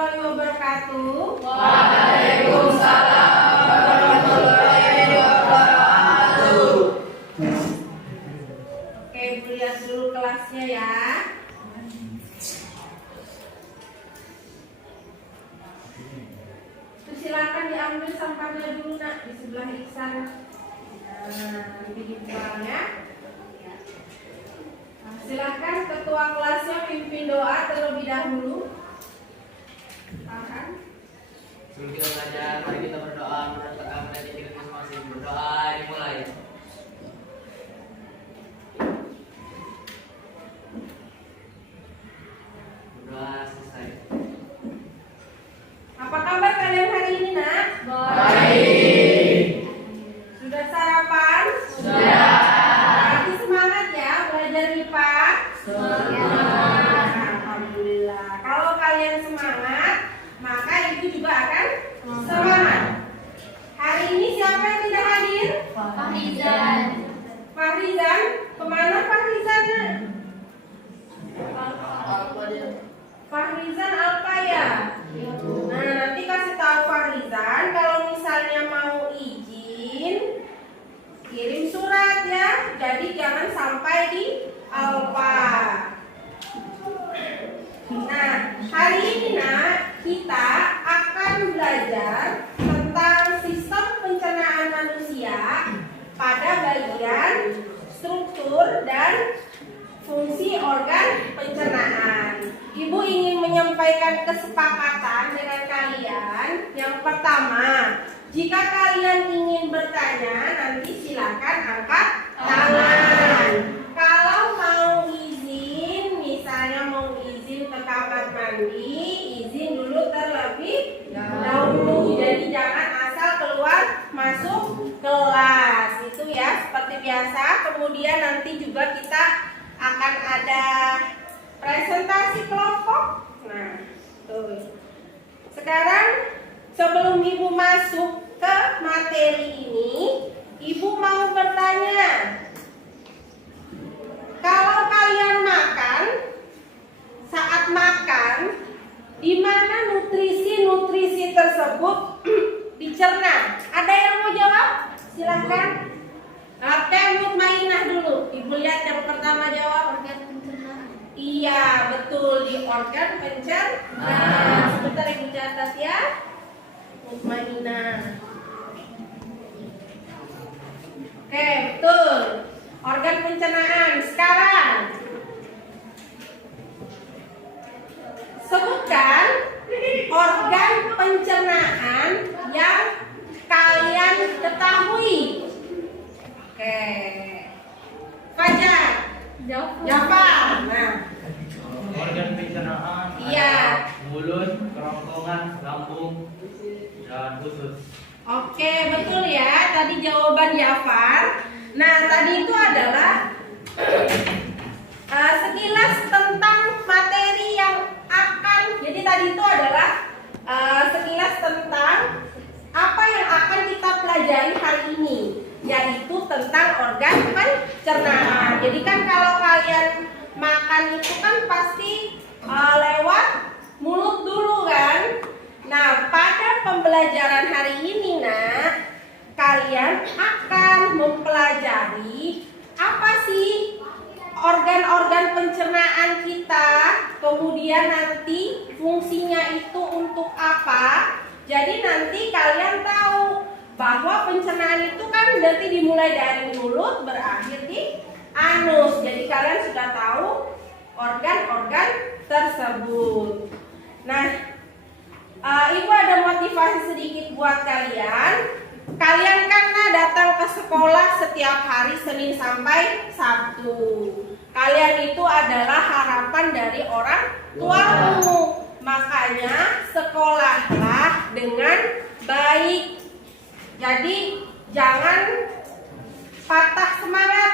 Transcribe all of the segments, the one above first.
warahmatullahi wabarakatuh. Waalaikumsalam warahmatullahi wabarakatuh. Oke, Ibu lihat dulu kelasnya ya. Silakan diambil sampahnya dulu nak di sebelah Iksan. Nah, ini dibuang ya. Silakan ketua kelasnya pimpin doa terlebih dahulu. Tahan. Sebelum kita belajar, mari kita berdoa menurut agama dan etika masing-masing. Berdoa dimulai. Berdoa selesai. Apa kabar kalian hari ini nak? Baik. Sudah sarapan? Sudah. Berarti semangat ya belajar IPA? Semangat. Alhamdulillah. Kalau kalian semangat, maka ibu juga akan semangat. Hari ini siapa yang tidak hadir? Fahrizan. Fahrizan, kemana Fahrizannya? Fahrizan apa ya? Nah, nanti kasih tahu Fahrizan kalau misalnya mau izin kirim surat ya. Jadi jangan sampai di Alfa. Nah, hari ini nak kita akan belajar tentang sistem pencernaan manusia pada bagian struktur dan fungsi organ pencernaan. Ibu ingin menyampaikan kesepakatan dengan kalian. Yang pertama, jika kalian ingin bertanya, nanti silakan angkat tangan. Kalau mau izin, misalnya mau izin ke kamar mandi, izin dulu terlebih dahulu. Jadi jangan asal keluar masuk kelas. Itu ya, seperti biasa. Kemudian nanti juga kita akan ada presentasi kelompok. Nah, tuh. Sekarang sebelum ibu masuk ke materi ini, ibu mau bertanya. Kalau kalian makan, saat makan, di mana nutrisi-nutrisi tersebut dicerna? Ada yang mau jawab? Silahkan. Oke, Mutmainah dulu. Ibu lihat yang pertama jawab. Organ pencernaan. Iya, betul, di organ pencernaan. Sebentar ibu catat ya. Mutmainah. Oke, betul. Organ pencernaan. Sekarang sebutkan organ pencernaan yang kalian ketahui. Oke. Fajar. Jafar. Nah, Organ pencernaan iya. mulut, kerongkongan, lambung, dan usus. Oke, betul ya. Tadi jawaban Jafar. Nah, tadi itu adalah sekilas tentang materi yang akan. Jadi tadi itu adalah sekilas tentang apa yang akan kita pelajari hari ini, yaitu tentang organ pencernaan. Jadi kan kalau kalian makan itu kan pasti lewat mulut dulu kan. Nah, pada pembelajaran hari ini nak, kalian akan mempelajari apa sih organ-organ pencernaan kita, kemudian nanti fungsinya itu untuk apa. Jadi nanti kalian tahu bahwa pencernaan itu kan berarti dimulai dari mulut berakhir di anus. Jadi kalian sudah tahu organ-organ tersebut. Nah, ibu ada motivasi sedikit buat kalian. Kalian kan datang ke sekolah setiap hari Senin sampai Sabtu. Kalian itu adalah harapan dari orang tuamu. Makanya sekolahlah dengan baik. Jadi jangan patah semangat.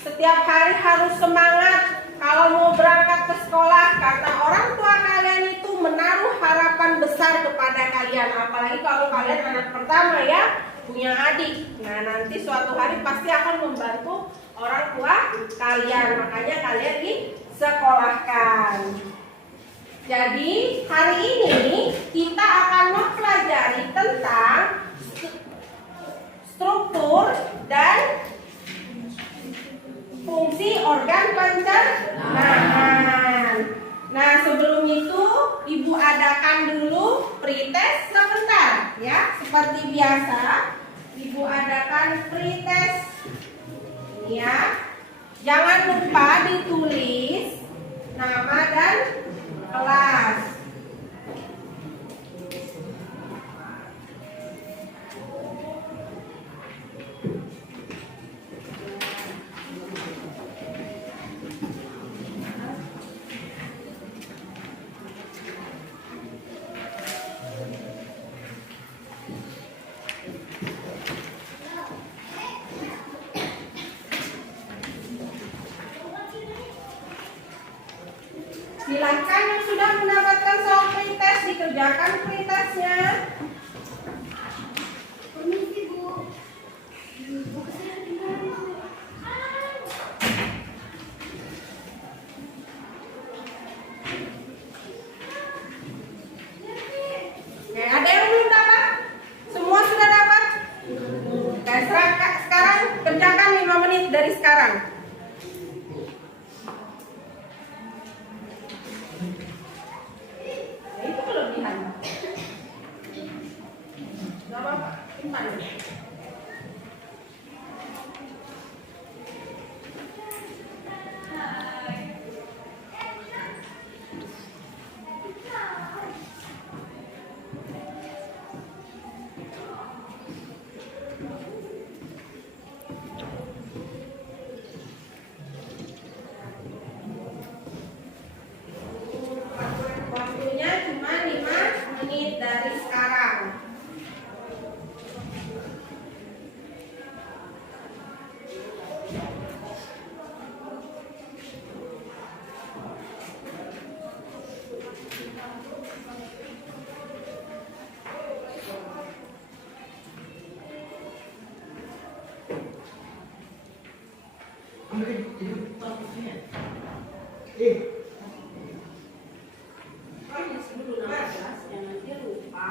Setiap hari harus semangat kalau mau berangkat ke sekolah, karena orang tua kalian itu menaruh harapan besar kepada kalian. Apalagi kalau kalian anak pertama ya, punya adik. Nah, nanti suatu hari pasti akan membantu orang tua kalian. Makanya kalian disekolahkan. Jadi hari ini kita akan mempelajari tentang struktur dan fungsi organ pencernaan. Nah, sebelum itu Ibu adakan dulu pretest sebentar ya. Seperti biasa, Ibu adakan pretest ya. Jangan lupa ditulis nama dan kelas. Silakan yang sudah mendapatkan soal pretest dikerjakan pretestnya. Permisi Bu. Buku saya ketinggalan. Oke, ada yang belum dapat? Semua sudah dapat? Oke, sekarang kerjakan 5 menit dari sekarang. Nah, itu kelebihan. Gak apa-apa, simpan. Waktunya cuma 5 menit dari sekarang. Tulis dulu nama kelas, jangan nanti lupa.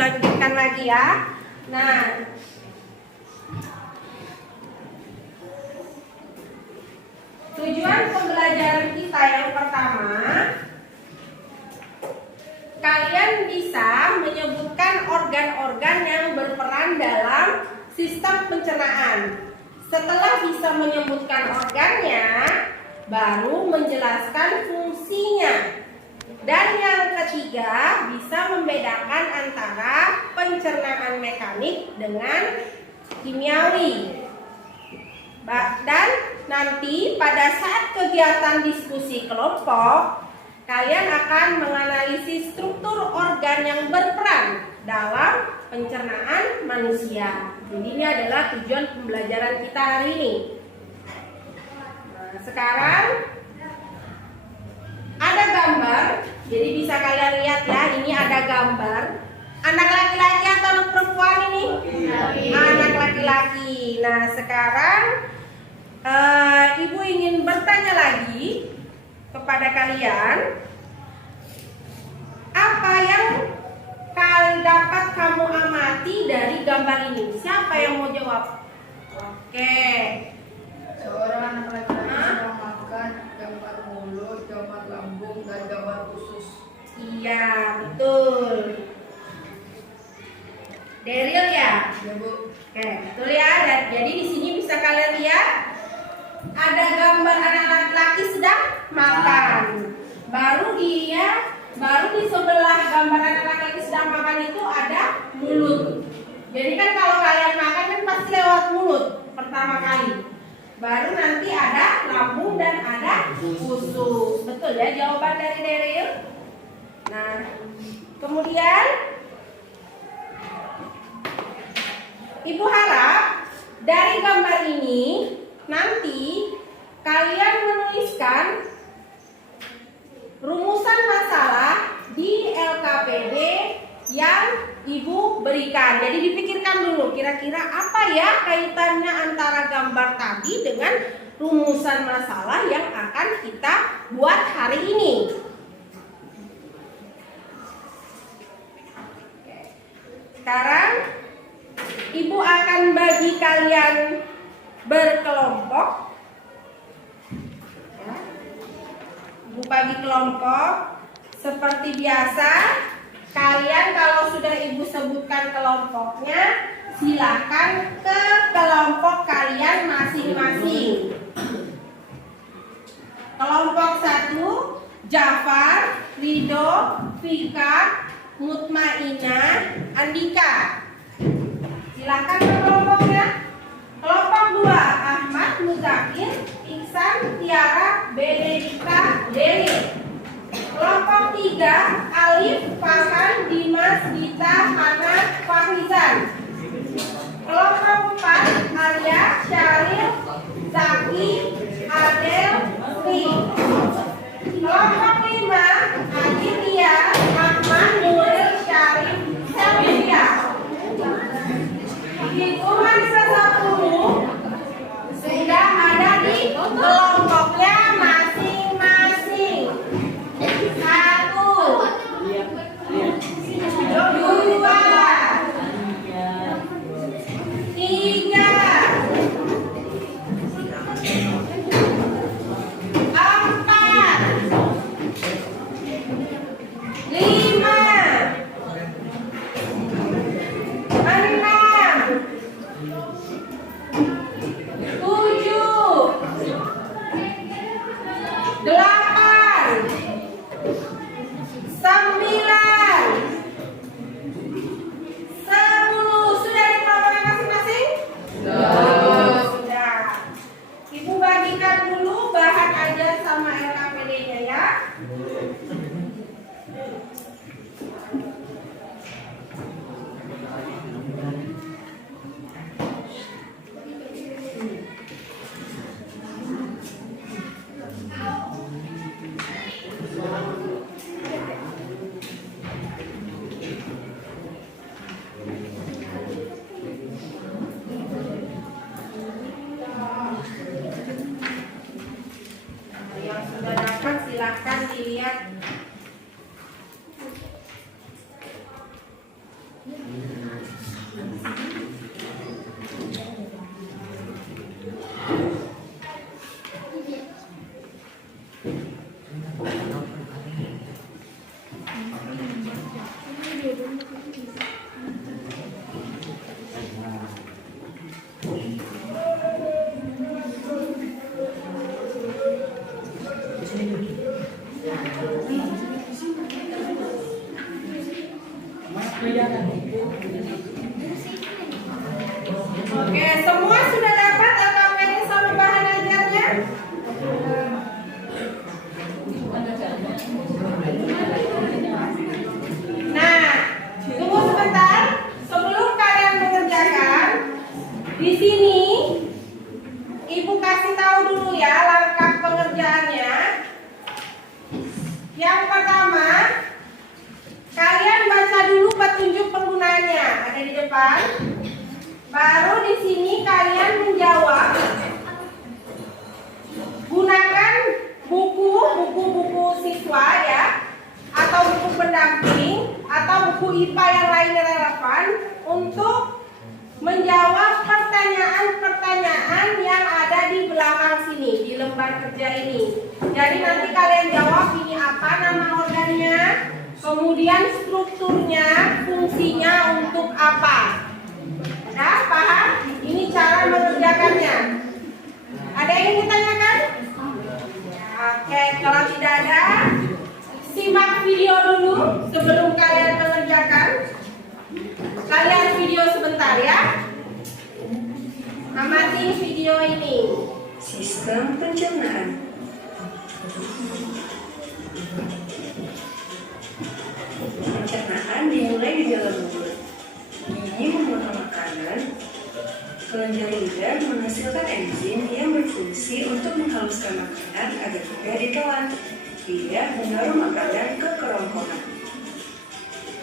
lanjutkan lagi ya. Nah, tujuan pembelajaran kita yang pertama, kalian bisa menyebutkan organ-organ yang berperan dalam sistem pencernaan. Setelah bisa menyebutkan organnya, baru menjelaskan fungsinya. Dan yang ketiga, bisa membedakan antara pencernaan mekanik dengan kimiawi. Dan nanti pada saat kegiatan diskusi kelompok, kalian akan menganalisis struktur organ yang berperan dalam pencernaan manusia. Jadi ini adalah tujuan pembelajaran kita hari ini. Nah, sekarang ada gambar, jadi bisa kalian lihat ya, ini ada gambar. Anak laki-laki atau anak perempuan ini? Anak laki-laki. Nah, sekarang Ibu ingin bertanya lagi kepada kalian, apa yang dapat kamu amati dari gambar ini? Siapa yang mau jawab? Oke. Seorang anak laki-laki sedang makan, gambar mulut, gambar lambung, dan gambar usus. Iya, betul. Daryl ya? Ya, Bu. Oke, betul ya. Dan jadi di sini bisa kalian lihat ada gambar anak laki-laki sedang makan. Baru di sebelah gambar anak laki-laki sedang makan itu ada mulut. Jadi kan kalau kalian makan kan pasti lewat mulut pertama kali. Baru nanti ada lambung dan ada usus. Betul ya jawaban dari Daryl? Nah, kemudian Ibu harap dari gambar ini nanti kalian menuliskan rumusan masalah di LKPD yang Ibu berikan. Jadi dipikirkan dulu kira-kira apa ya kaitannya antara gambar tadi dengan rumusan masalah yang akan kita buat hari ini. Sekarang Ibu akan bagi kalian berkelompok. Ya. Ibu bagi kelompok. Seperti biasa, kalian kalau sudah Ibu sebutkan kelompoknya, silakan ke kelompok kalian masing-masing. Kelompok 1, Jafar, Rido, Vika, Mutmainah, Andika. Silakan ke kelompoknya. Kelompok 2, Ahmad, Muzakir, Iksan, Tiara, Benedika, Deli. Kelompok 3, Alif, Farhan, Dimas, Dita, Hana, Fahrizan. Kelompok 4, Arya, Syaril, Zaki, Adel, Sri. Kelompok 5, Aditya, Ahmad, Nuril, Syarif, Selvia. Hitungan ke-10 sudah ada di kelompoknya masing-masing. 1, 2, 3, 1. Oke, semua sudah dapat LKPD sama bahan ajarnya? Nah, tunggu sebentar. Sebelum kalian mengerjakan, di sini Ibu kasih tahu dulu ya langkah pengerjaannya. Yang pertama, kalian baca dulu petunjuk penggunaannya, ada di depan. Baru di sini kalian menjawab. Gunakan buku siswa ya, atau buku pendamping atau buku IPA yang lain relevan untuk menjawab pertanyaan-pertanyaan yang ada di belakang sini di lembar kerja ini. Jadi nanti kalian jawab ini apa nama organnya, kemudian strukturnya, fungsinya untuk apa. Nah, paham? Ini cara mengerjakannya. Ada yang ingin ditanyakan? Oke, kalau tidak ada, simak video dulu sebelum kalian mengerjakan. Kalian video sebentar ya. Amati video ini. Sistem pencernaan. Pencernaan dimulai di dalam mulut. Gigi memotong makanan. Kelenjar lidah menghasilkan enzim yang berfungsi untuk menghaluskan makanan agar mudah ditelan. Lidah menaruh makanan ke kerongkongan.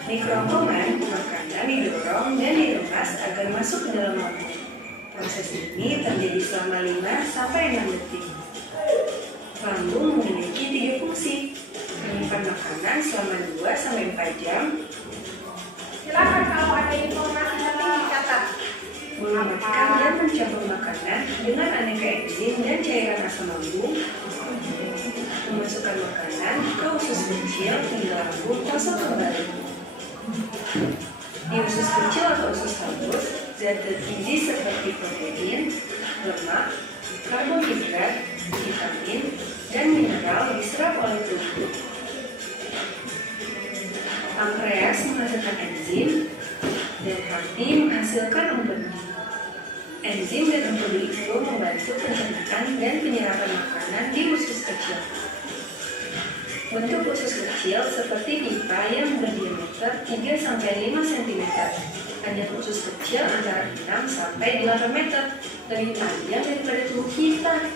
Di kerongkongan, makanan didorong dan diremas agar masuk ke dalam lambung. Proses ini terjadi selama 5-6 detik. Lambung memiliki 3 fungsi. Menyimpan makanan selama 2-4 jam. Silakan kalau ada informasi penting dicatat. Mengamatkan dan mencampur makanan dengan aneka enzim dan cairan asam lambung. Memasukkan makanan ke usus kecil hingga lambung kosong kembali. Di usus kecil atau usus halus, zat-zat gizi seperti protein, lemak, karbohidrat, vitamin, dan mineral diserap oleh tubuh. Pankreas menghasilkan enzim, dan hati menghasilkan empedu. Enzim dan empedu itu membantu pencernaan dan penyerapan makanan di usus kecil. Bentuk usus kecil seperti pipa yang berdiameter 3-5 cm. Panjang usus kecil antara 6-8 meter, lebih panjang daripada tubuh kita.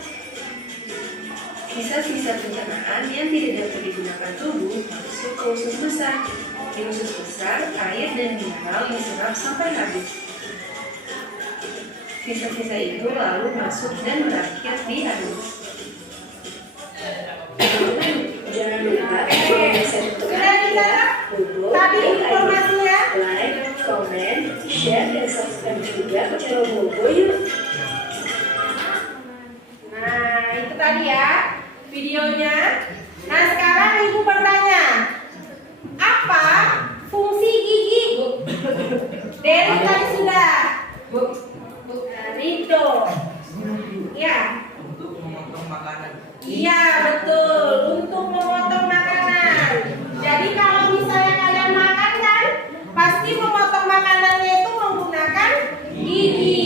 Sisa-sisa pencernaan yang tidak dapat digunakan tubuh masuk ke usus besar. Di usus besar, air dan mineral diserap sampai habis. Sisa-sisa itu lalu masuk dan berakhir di anus. Jangan lupa Sudah dicatat tadi informasinya. like, comment, share, dan subscribe juga ke channel Bobo yuk. Nah, itu tadi ya videonya. Nah, sekarang Ibu bertanya, apa fungsi gigi? Dari tadi sudah. Nah, itu. Ya. Untuk memotong makanan. Iya, betul. Untuk memotong makanan. Jadi kalau misalnya kalian makan kan, pasti memotong makanannya itu menggunakan gigi.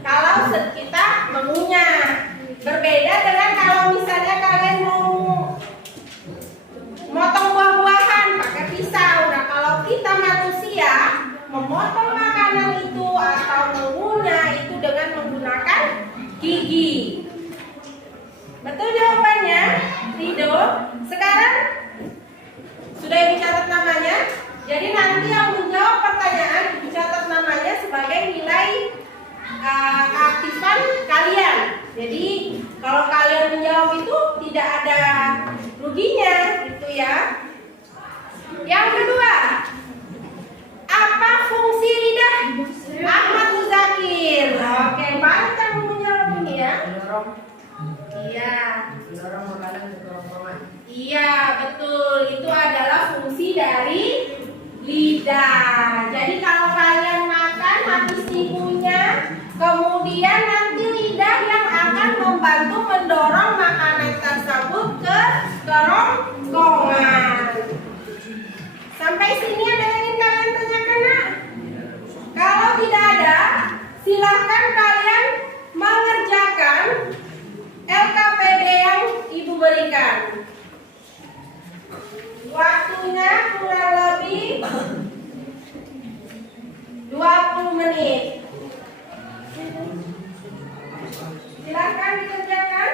Kalau kita mengunyah. Berbeda dengan kalau misalnya kalian mau motong buah-buahan pakai pisau. Nah, kalau kita manusia memotong makanan itu atau mengunyah itu dengan menggunakan gigi. Betul jawabannya, Rido. Sekarang sudah Ibu catat namanya. Jadi nanti yang menjawab pertanyaan Ibu catat namanya sebagai nilai keaktifan kalian. Jadi kalau kalian menjawab itu tidak ada ruginya, gitu ya. Yang kedua, apa fungsi lidah? Ahmad Muzakir. Oke, baik kamu menjawab ini ya. Iya. Dorong makanan ke kerongkongan. Iya, betul. Itu adalah fungsi dari lidah. lidah. Jadi kalau kalian makan habis dikunyah, kemudian nanti lidah yang akan membantu mendorong makanan tersebut ke kerongkongan. Sampai sini ada yang ingin kalian tanyakan, nak? Kalau tidak ada, silahkan kalian mengerjakan LKPD yang ibu berikan. Waktunya kurang lebih 20 menit. Silahkan dikerjakan.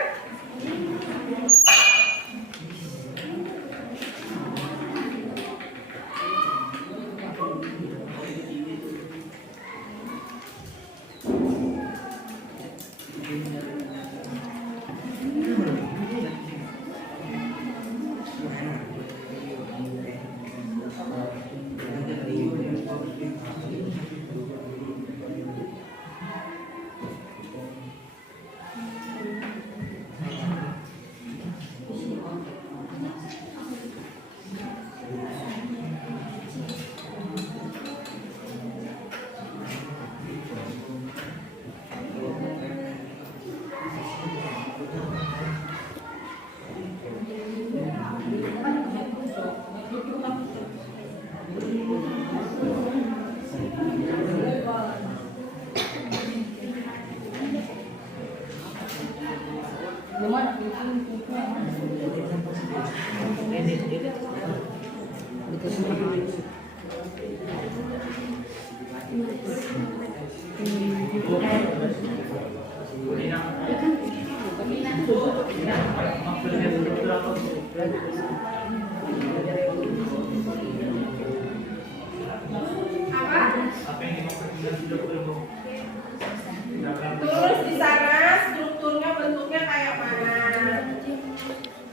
Terus di sana strukturnya bentuknya kayak mana?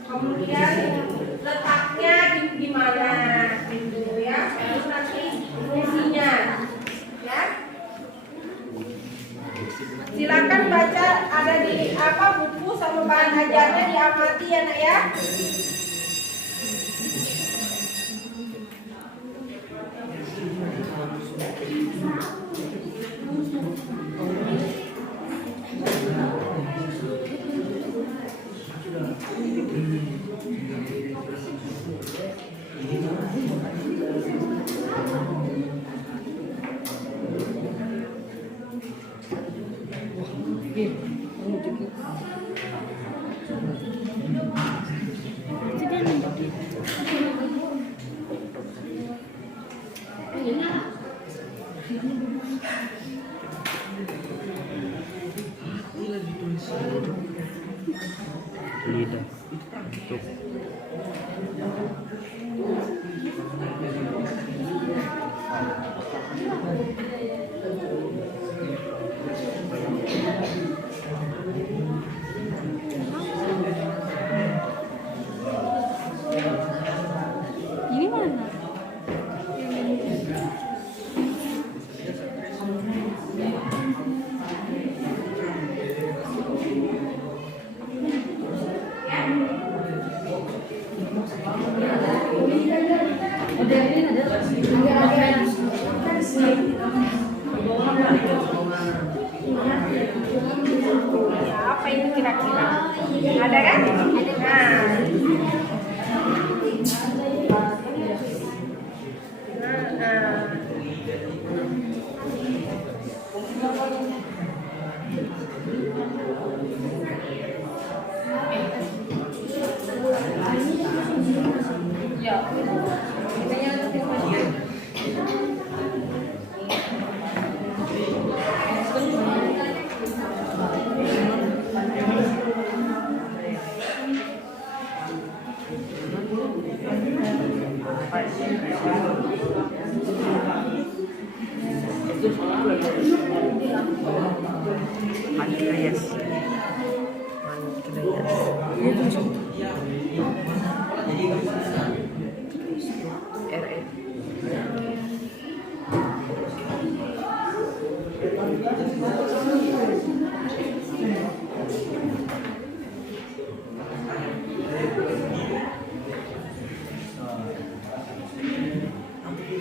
Kemudian letaknya di mana? Gitu ya. Terus nanti fungsinya. Ya. Silakan baca, ada di buku sama bahan ajarnya, diamati ya, nak ya. Lidah. Ini mana? Apa itu kira-kira? Ada kan?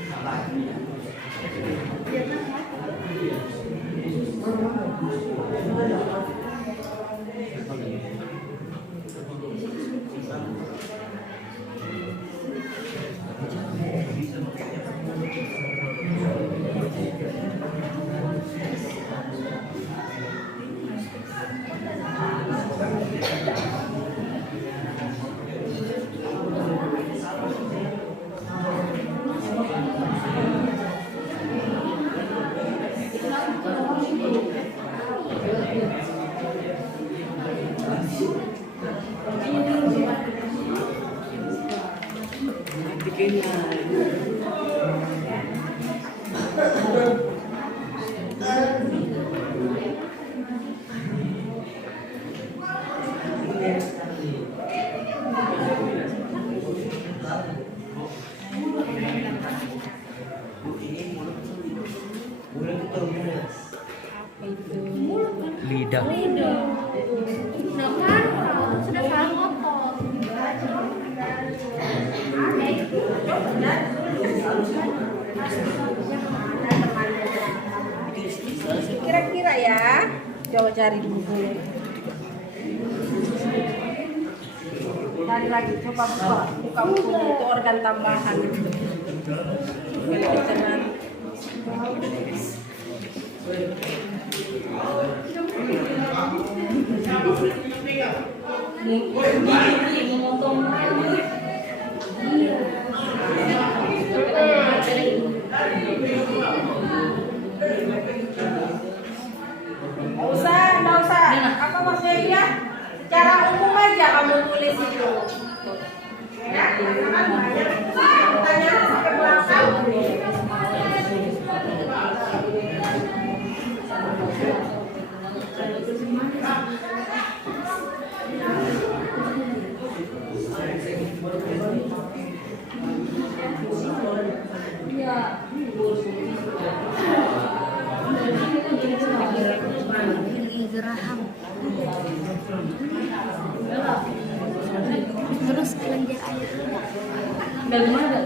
Salah. Lidah. Nah kan, sudah salah motor. Kira-kira ya, coba cari di buku. Cari lagi, coba buka buku itu organ tambahan. Pencernaan. Nggak usah. Apa maksudnya dia? Cara umum aja kamu tulis itu. Ya, karena banyak pertanyaan sampai belakang. Geraham. Terus kelenjar air. Dari mana?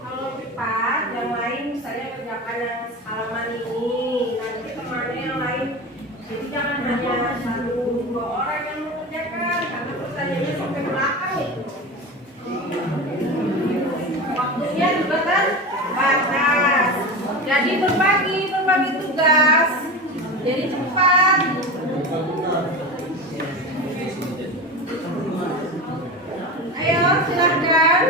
Kalau cepat, yang lain misalnya kerjakan yang halaman ini, nanti temannya yang lain. Jadi jangan hanya 1-2 orang yang mengerjakan, karena pertanyaannya sampai belakang itu. Waktunya juga kan batas. Jadi berbagi tugas. Jadi cepat. Ayo silahkan.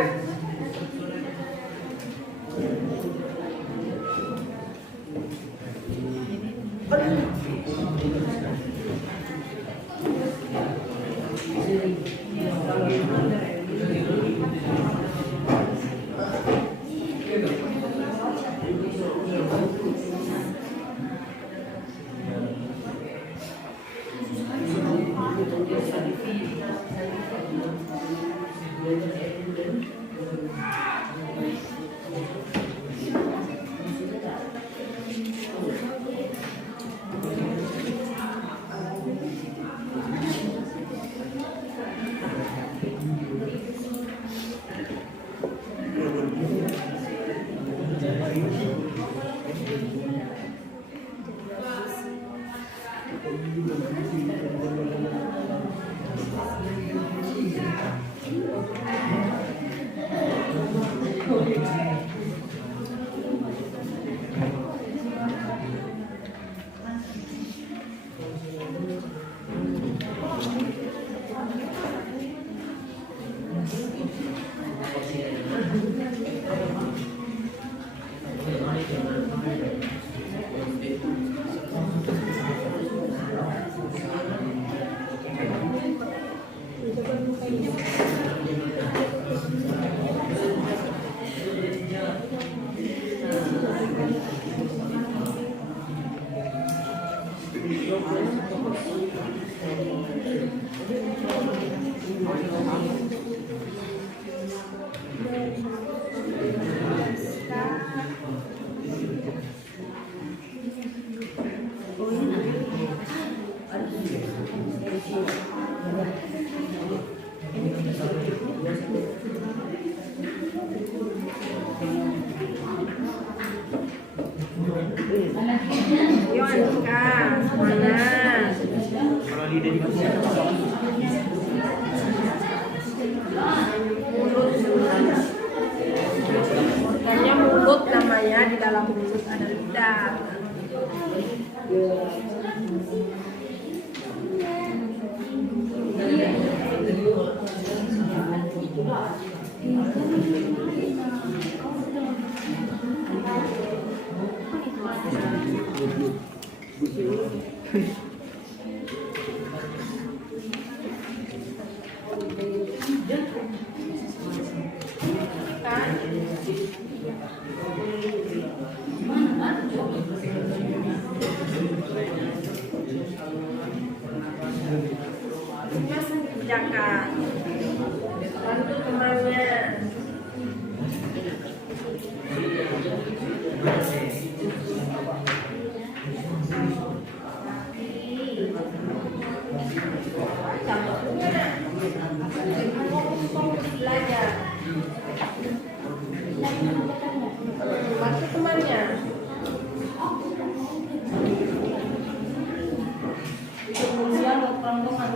Yo Andika, semangat. Kalau di Mulut sebenarnya. Organnya mulut namanya, di dalam mulut ada lidah. Mas kerjakan, bantu temannya. Fokus belajar. Bantu temannya. Kemudian rombongan.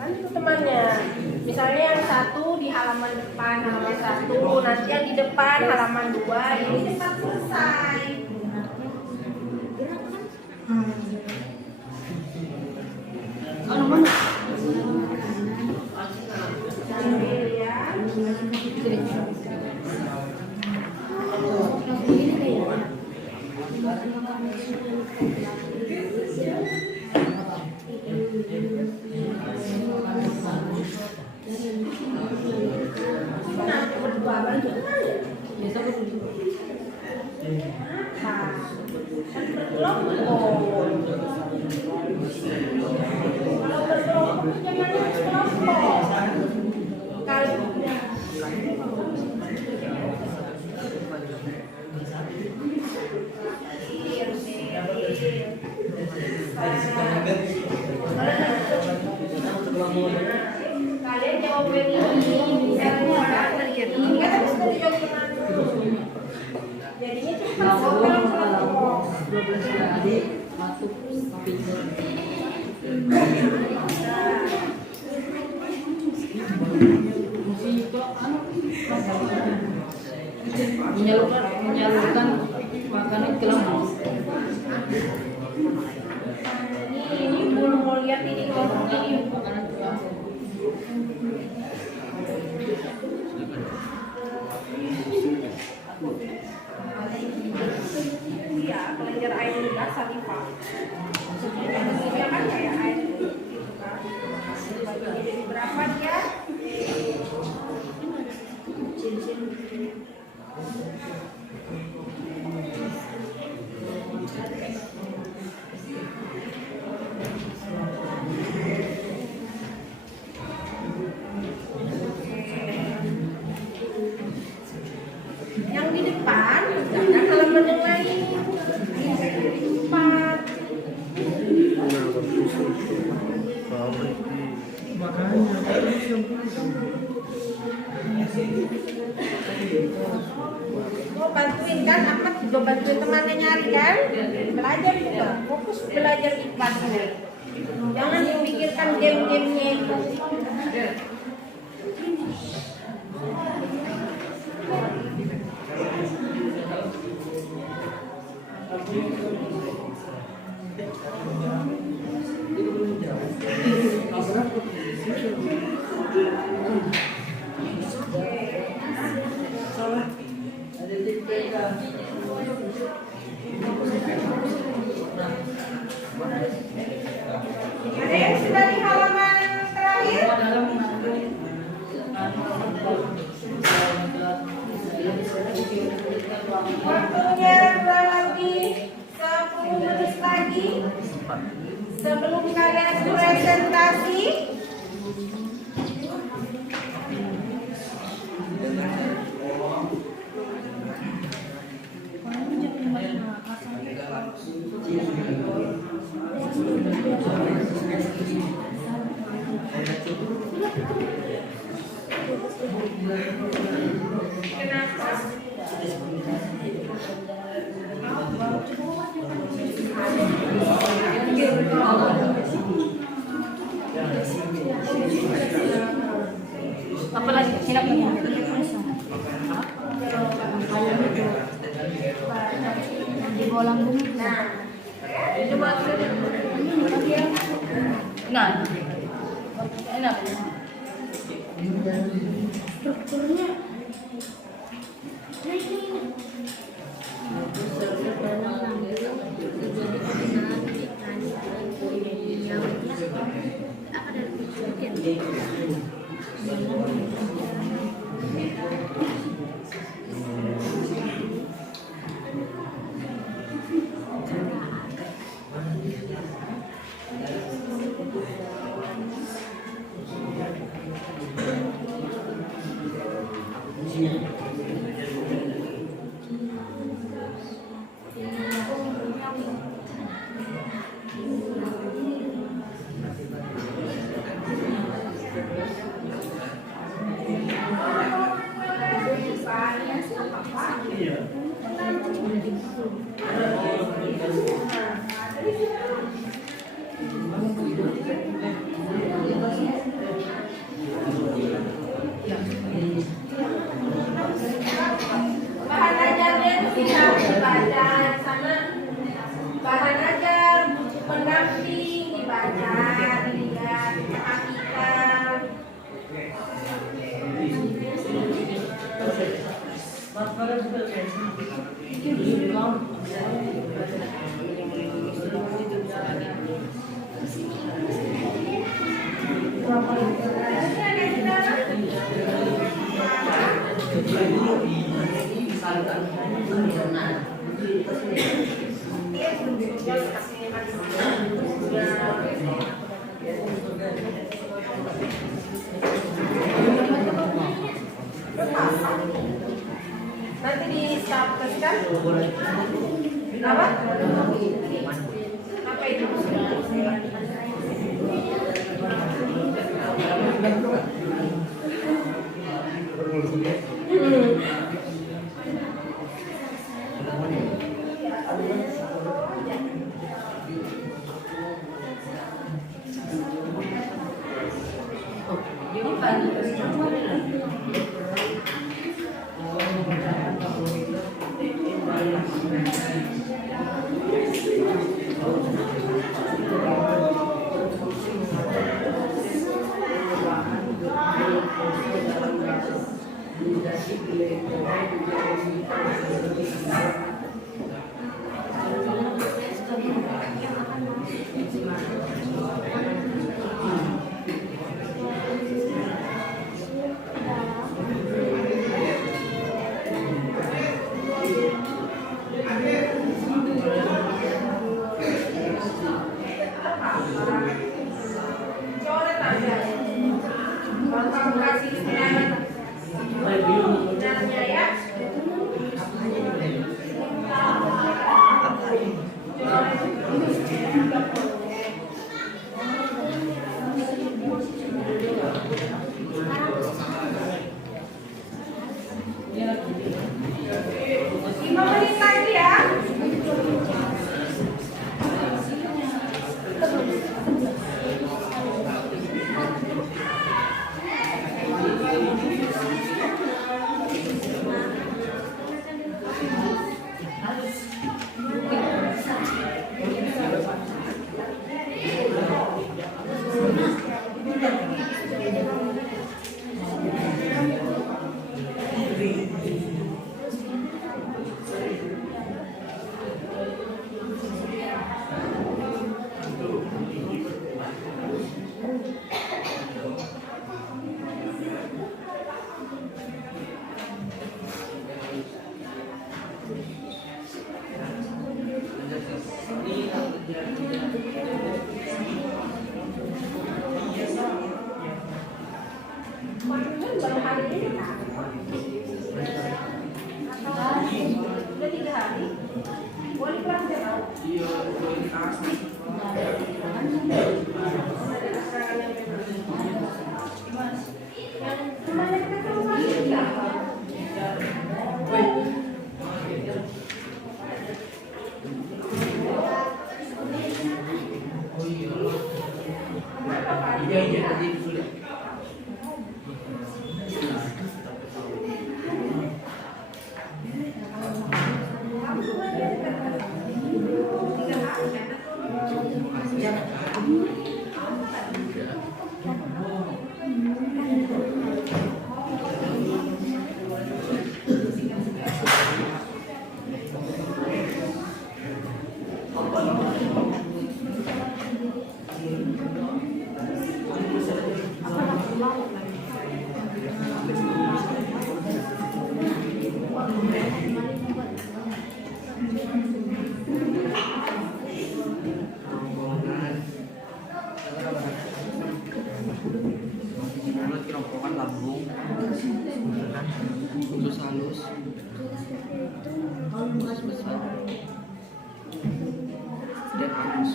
Kan itu temannya. Misalnya yang satu di halaman depan, halaman 1, nanti yang di depan halaman 2, ini cepat selesai. Kalian jawab ini, misalnya ini harus dijawab dulu. Jadinya cepat kelompok. menyalurkan makanan ke lambung. Ini belum mau lihat ini kelompok ini. Makanan ke lambung. Iya, belajar air limbah saliva. Maksudnya kan kayak air gitu kan. Baginya jadi berapa dia? Yang di depan ada halaman yang lain. Di depan. Oh, bantuin kan, Ahmad juga bantuin temannya nyari kan? Belajar juga, fokus belajar ikhlasnya. Jangan memikirkan game-gamenya itu. Ada yang sudah di halaman terakhir? Waktunya kurang lebih 10 menit lagi sebelum kalian presentasi. Kenapa? Apa lagi? Silap lagi. Di bolang bumi. Nah, enak. Strukturnya apa dari Nanti di status kan? Apa? Apa itu? Mulut kerongkongan lambung, usus halus, usus besar, dan anus.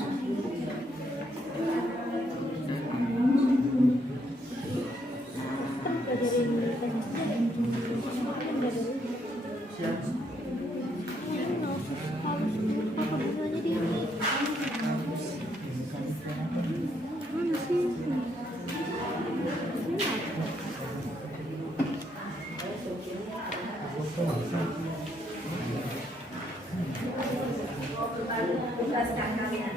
Tugaskan kalian.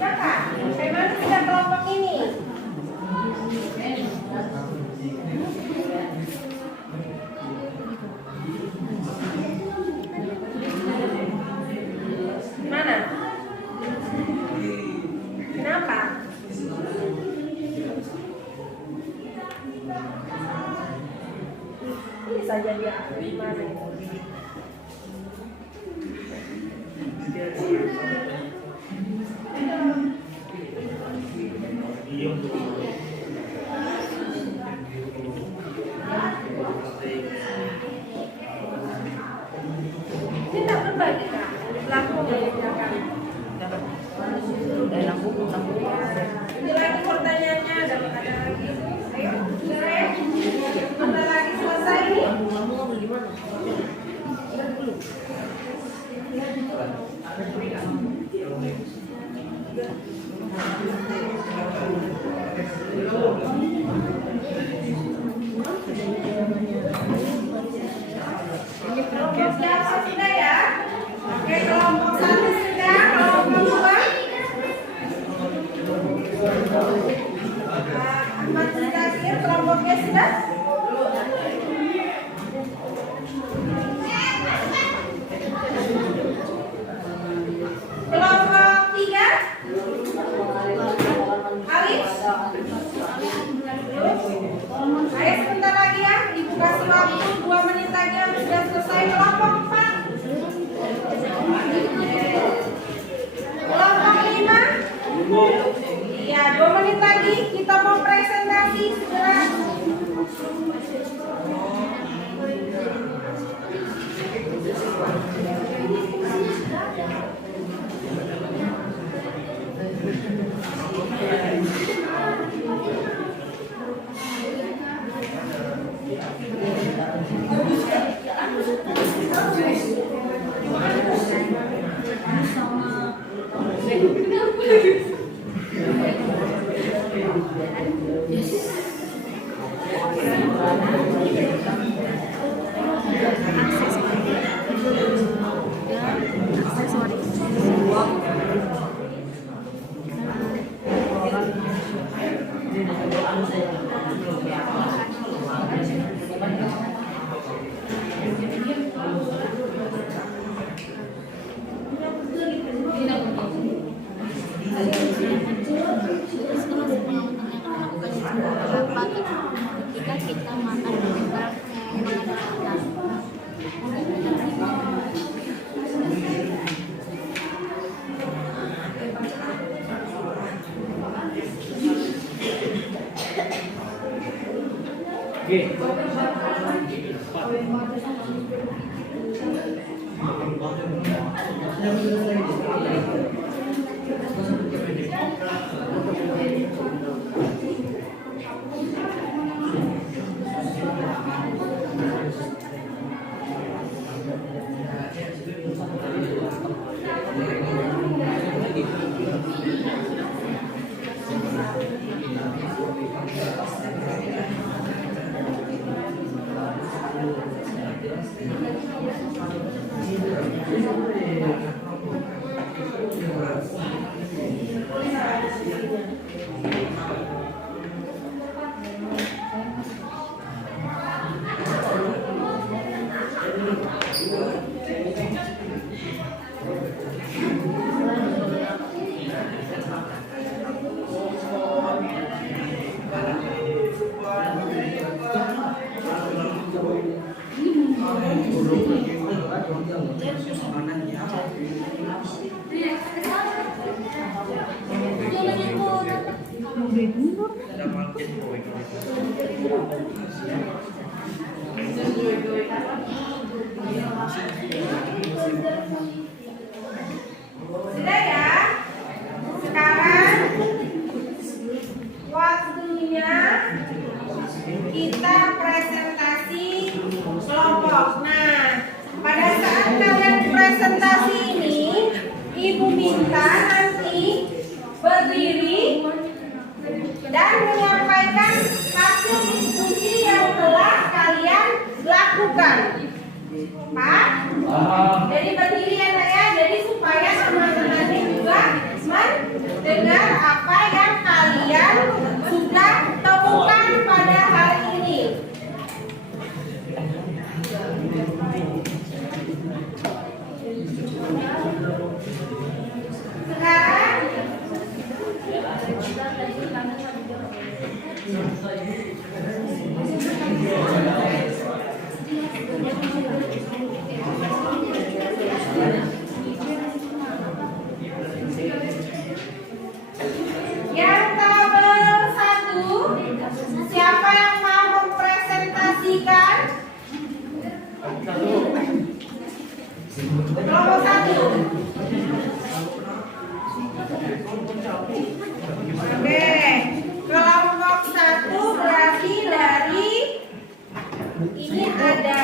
Kakak, bagaimana sudah kelompok ini? Mana? Kenapa? Ini saja dia gimana? Ini tak berbagi kak? Langsung dari belakang. Ini lagi pertanyaannya, ada lagi. Ayo, selesai. Bentar lagi selesai nih. Kelompok siapa sudah ya? Oke, kelompok 1 sudah, kelompok 2. Ahmad Mudasir, kelompoknya sudah? Kelompok 3? Alif? Ayo sebentar lagi ya, Ibu kasih waktu 2 menit lagi harus sudah selesai. Kelompok 4? Kelompok 5? Iya, 2 menit lagi kita mau presentasi segera. Ketika kita makan dengan Sudah ya? Sekarang waktunya kita presentasi kelompok. Nah, pada saat kalian presentasi ini, Ibu minta nanti berdiri dan menyampaikan hasil diskusi yang telah kalian lakukan. Pak? Jadi berdiri ya Nak ya, jadi supaya teman-teman juga mendengar apa yang kalian sudah temukan pada hari ini. Sekarang yang tabel 1, siapa yang mau mempresentasikan? Kelompok 1. Oke, kelompok 1 berarti dari ini ada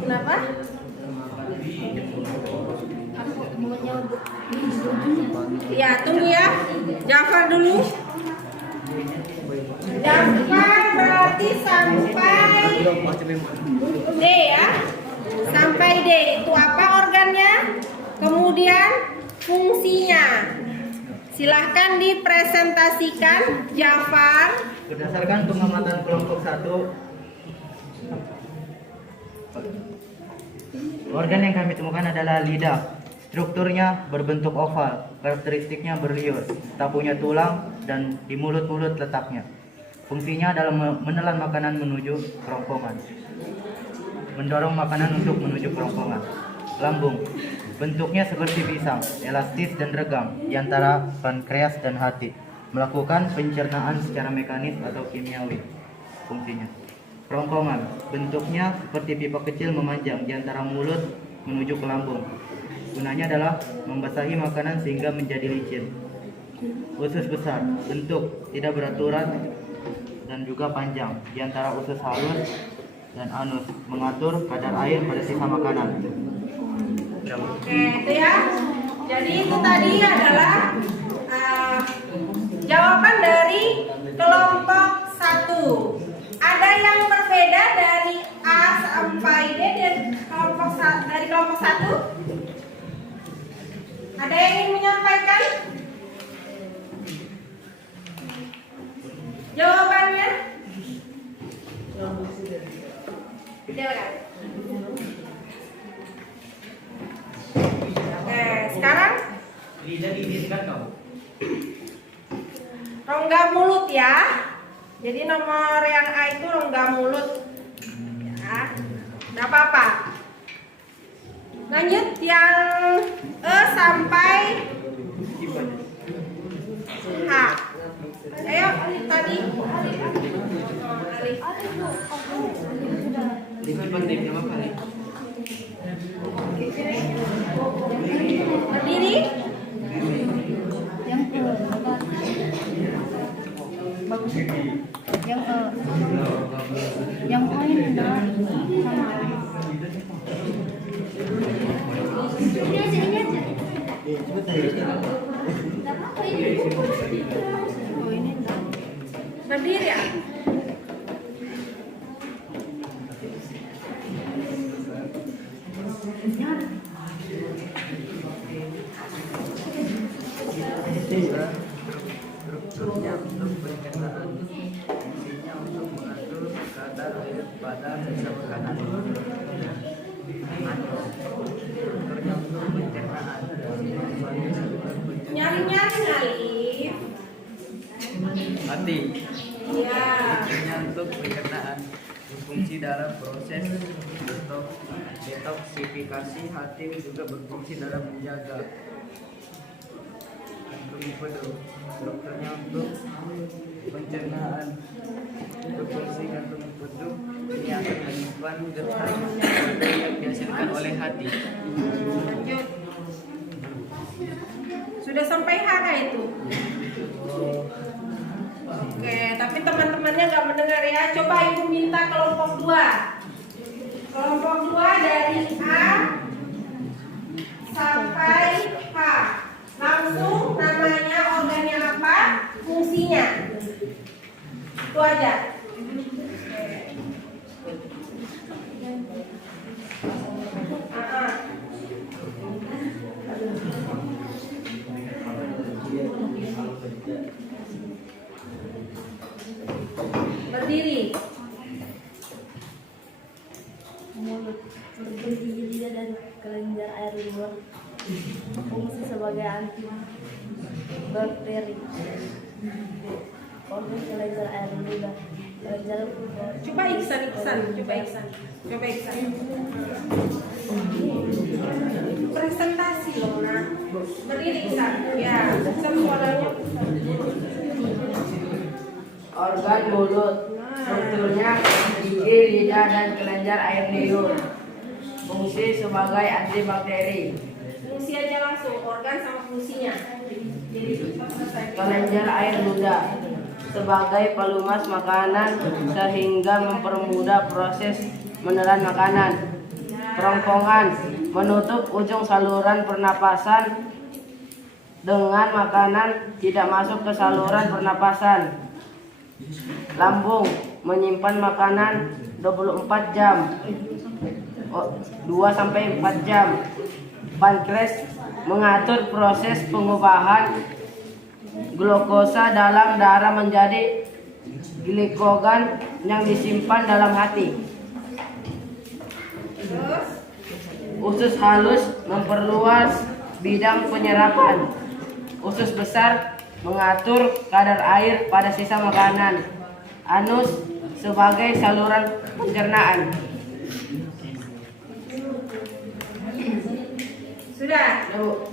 kenapa? Ya, tunggu ya. Jafar dulu. Jafar berarti sampai D ya. Sampai D. Itu apa organnya? Kemudian fungsinya. Silahkan dipresentasikan, Jafar. Berdasarkan pengamatan kelompok 1, organ yang kami temukan adalah lidah. Strukturnya berbentuk oval, karakteristiknya berliur, tak punya tulang, dan di mulut-mulut letaknya. Fungsinya adalah menelan makanan menuju kerongkongan, mendorong makanan untuk menuju kerongkongan. Lambung, bentuknya seperti pisang, elastis dan regam di antara pankreas dan hati, melakukan pencernaan secara mekanis atau kimiawi. Fungsinya. Kerongkongan, bentuknya seperti pipa kecil memanjang di antara mulut menuju ke lambung. Gunanya adalah membasahi makanan sehingga menjadi licin. Usus besar, bentuk tidak beraturan dan juga panjang di antara usus halus dan anus, mengatur kadar air pada sisa makanan. Oke, itu ya. Jadi itu tadi adalah jawaban dari kelompok 1. Ada yang berbeda dari A sampai D dari kelompok 1? Ada yang ingin menyampaikan jawabannya? Silakan. Oke, sekarang Lidah diizinkan kau. rongga mulut ya. Jadi nomor yang A itu rongga mulut. Ya, nggak apa-apa. Lanjut yang E sampai H. Ayo, Alif tadi. Berdiri. Yang bagus. Yang ini enggak sama. Ini aja. Oh ini enggak. Berdiri ya. Strukturnya untuk pencernaan, fungsinya untuk mengatur kadar air pada sisa makanan. Strukturnya untuk pencernaan, Nyari-nyari Alif. hati. Ya. Fungsinya untuk pencernaan, berfungsi dalam proses detoksifikasi. Hati juga berfungsi dalam menjaga kantung empedu. Strukturnya untuk pencernaan. Berfungsi kantung empedu ini akan menyimpan getah yang dihasilkan oleh hati. Lanjut. Sudah sampai H kah itu? Oke, tapi teman-temannya nggak mendengar ya. Coba ibu minta kelompok 2. Kelompok 2 dari A sampai H. Langsung namanya, organnya apa, fungsinya. Itu aja. Berdiri. Mulut, bergigi lidah dan kelenjar air liur. Fungsi sebagai anti bakteri. Organ kelenjar air liur. Kelenjar Coba Iksan. Presentasi loh, Nak. Berdiri Iksan. Ya, Iksan suaranya. Organ mulut, strukturnya gigi, lidah, dan kelenjar air liur. Fungsi sebagai antibakteri. Fungsi aja langsung, organ sama fungsinya. Jadi cepat selesai. Kelenjar air ludah sebagai pelumas makanan sehingga mempermudah proses menelan makanan. Kerongkongan menutup ujung saluran pernapasan dengan makanan tidak masuk ke saluran pernapasan. Lambung menyimpan makanan 24 jam 2-4 jam. Pankreas mengatur proses pengubahan glukosa dalam darah menjadi glikogen yang disimpan dalam hati. Usus halus memperluas bidang penyerapan. Usus besar mengatur kadar air pada sisa makanan. Anus sebagai saluran pencernaan. Sudah?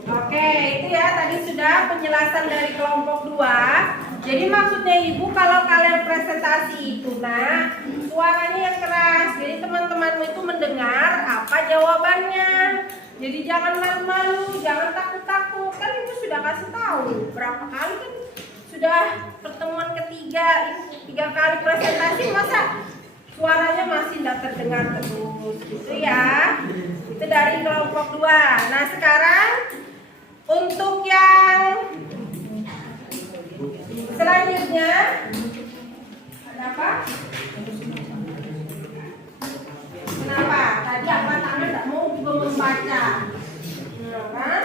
Oke, itu ya tadi sudah penjelasan dari kelompok 2. Jadi maksudnya Ibu kalau kalian presentasi itu, nah suaranya yang keras. Jadi teman-temanmu itu mendengar apa jawabannya. Jadi jangan malu-malu, jangan takut-takut. Kan Ibu sudah kasih tahu berapa kali kan sudah pertemuan ketiga, 3 kali presentasi, masa suaranya masih tidak terdengar terus gitu ya. Itu dari kelompok 2. Nah sekarang untuk yang selanjutnya ada apa? Kenapa? Tadi apa tangan tidak mau juga membaca. Nah, kan?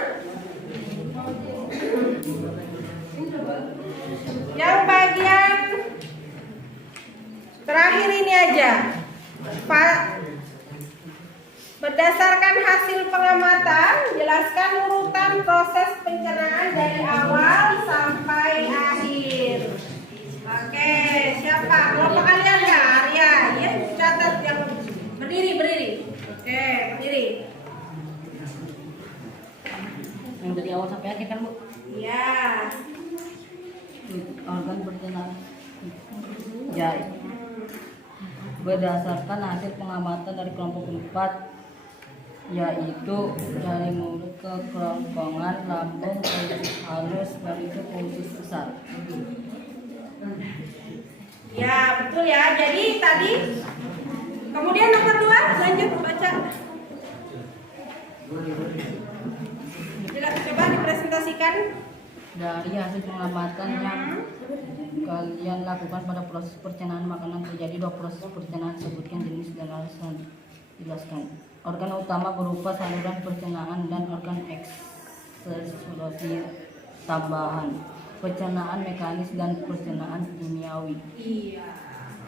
Yang bagian terakhir ini aja, Pak. Berdasarkan hasil pengamatan, jelaskan urutan proses pencernaan dari awal sampai akhir. Oke, siapa? Kelompok kalian ya, Arya. Ya, catat yang berdiri. Oke, berdiri. Yang dari awal sampai akhir kan, Bu? Iya. Organ pencernaan. Ya. Berdasarkan hasil pengamatan dari kelompok 4, yaitu dari mulut ke kerongkongan, lambung ke usus halus, baru itu ke usus besar. Ya, betul ya. Jadi tadi kemudian nomor 2, lanjut baca. Coba dipresentasikan. Dari hasil pengamatan yang kalian lakukan pada proses pencernaan makanan, terjadi 2 proses pencernaan. Sebutkan jenis dan alasan. Jelaskan. Organ utama berupa saluran pencernaan dan organ ekskresi tambahan. Pencernaan mekanis dan pencernaan kimiawi. Iya,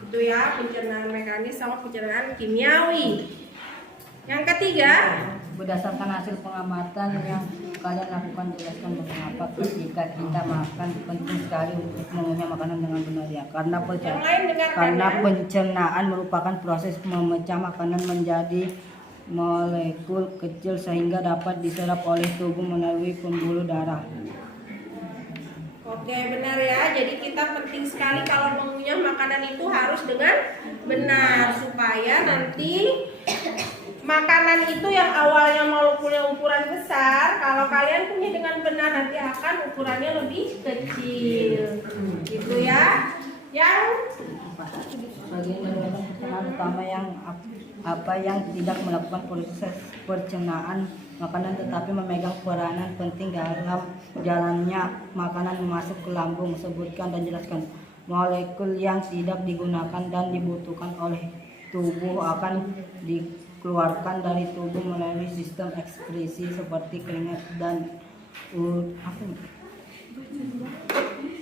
itu ya, pencernaan mekanis sama pencernaan kimiawi. Yang ketiga, Berdasarkan hasil pengamatan yang kalian lakukan, jelaskan mengapa ketika kita makan penting sekali untuk mengunyah makanan dengan benar ya. Karena Yang lain dengarkan karena ya. pencernaan merupakan proses memecah makanan menjadi molekul kecil sehingga dapat diserap oleh tubuh melalui pembuluh darah. Oke, benar ya. Jadi kita penting sekali kalau mengunyah makanan itu harus dengan benar supaya nanti makanan itu yang awalnya molekulnya ukuran besar, kalau kalian punya dengan benar nanti akan ukurannya lebih kecil. Gitu ya. Yang Bagian dari organ pencernaan utama yang tidak melakukan proses pencernaan makanan tetapi memegang peranan penting dalam jalannya makanan masuk ke lambung. Sebutkan dan jelaskan molekul yang tidak digunakan dan dibutuhkan oleh tubuh akan dikeluarkan dari tubuh melalui sistem ekskresi seperti keringat dan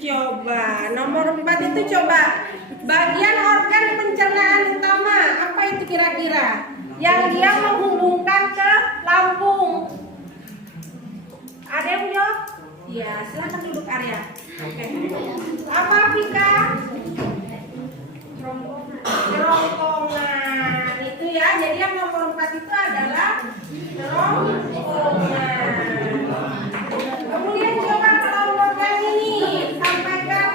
coba nomor 4 itu coba bagian organ pencernaan utama apa itu kira-kira yang dia menghubungkan ke lambung. Ada yang jawab? Ya, silakan duduk Arya. Oke. Apa Vika? Kerongkongan itu ya. Jadi yang nomor 4 itu adalah kerongkongan. Kemudian coba kelompokkan ini, sampaikan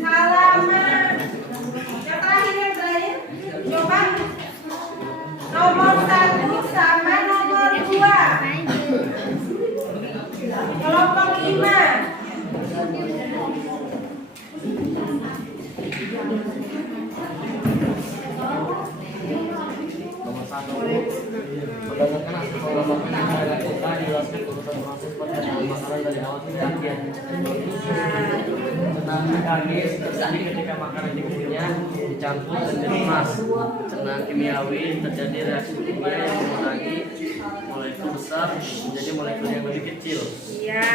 halaman. Yang terakhir. Coba nomor 1 sama nomor 2. Kelompok 5. Nomor 1, berdasarkan hasil pengamatan yang saya lakukan, dijelaskan urutan proses pencernaan makanan dari awal hingga akhir. Pencernaan mekanis terjadi ketika makanan dikunyah, dicampur dan dikemas. Pencernaan kimiawi terjadi reaksi kimia yang mengurangi molekul besar menjadi molekul yang lebih kecil. Iya.